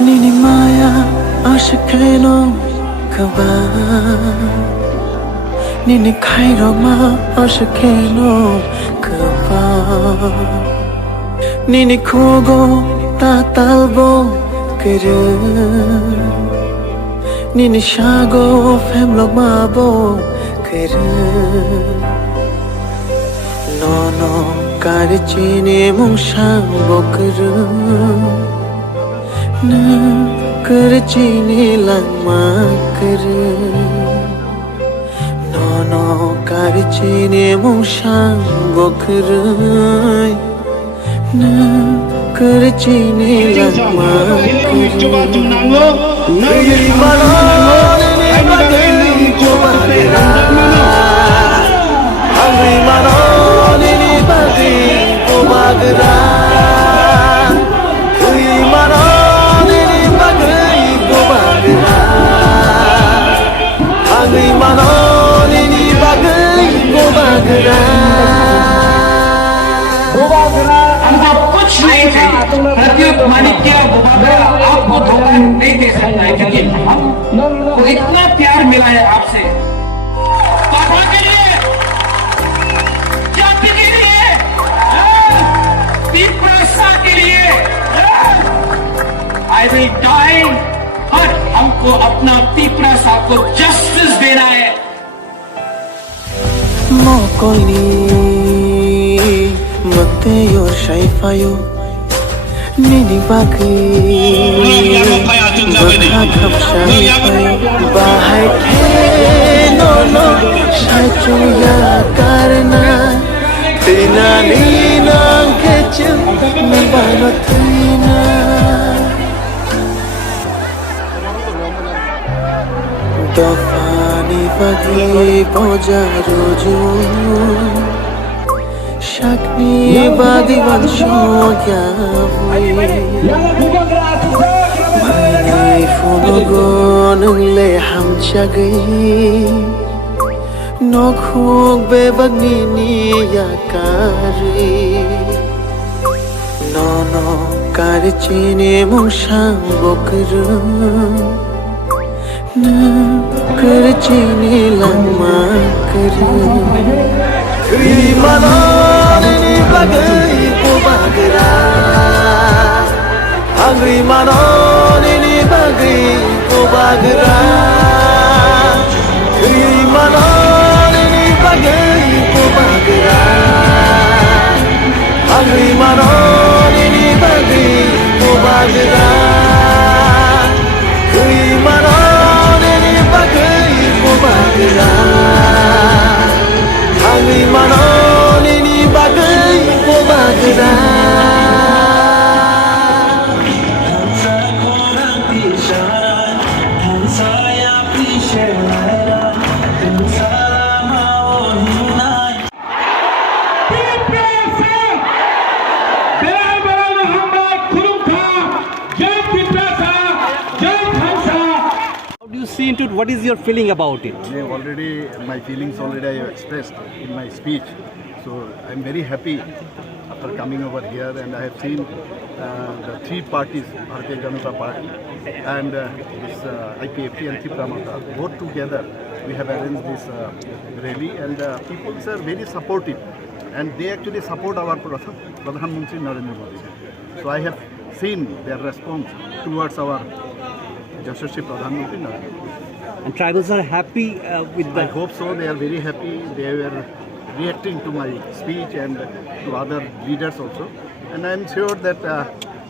Nini maya ashkeno kaba Nini khairo ma ashkeno kaba Nini khogo ta talbo kere Nini shago femlo mabo kere Nono karchine mungshang bokru Na karchine langma kru Nono karchine mungshang bokru Na karchine langma kru Nai manon ni bagai kobagra Nai manon ni bagai kobagra Nai manon ni bagai kobagra Nai manon ni bagai kobagra हमको कुछ नहीं थे प्रत्युत माणिक्य आपको धोखा नहीं दे सकता है क्योंकि हमको इतना प्यार मिला है आपसे पापा के लिए जाति के लिए पीपरसा के लिए आई विल डाई बट हमको अपना पीपरसा को जस्टिस देना है Mokoli Mateyo Shaifayo Nini Baki Bakakap Shaifay Bahai Ke No Shaichuya Karna Tina Nina Kechil Nabano Tina Dofani Bagi Boja Roju Shakni badi vansho yahui Mani funogon le ham chagai Nokhug be bagni ni yakari Nono karchine mungshang bokru Na karchine langma kru Nai manon ni bagai kobagra Nai manon ni bagai kobagra Nai manon ni bagai kobagra Nai manon ni bagai kobagra Nai manon ni bagai kobagra Nai manon ni bagai kobagra How do you see into it? What is your feeling about it? My feelings already I have expressed in my speech. So I'm very happy after coming over here, and I have seen the three parties, Bharatiya Janata Party and this IPFT and Tripura Mata, both together we have arranged this rally, and people are very supportive, and they actually support our Pradhan Mantri Narendra Modi. So I have seen their response towards our Yashasvi Pradhan Mantri Narendra Modi. And tribals are happy with I the... hope so. They are very happy. They were reacting to my speech and to other leaders also. And I am sure that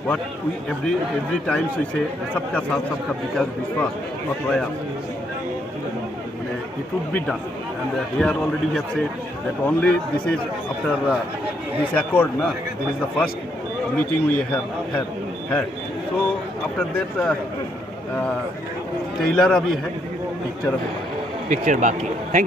what we every time we say, "Sabka Saath, Sabka Vikas, Vishwas," or Prayas, it would be done. And here already we have said that only this is after this accord. This is the first meeting we have had. So after that, trailer अभी है, picture अभी picture baki. Thank you.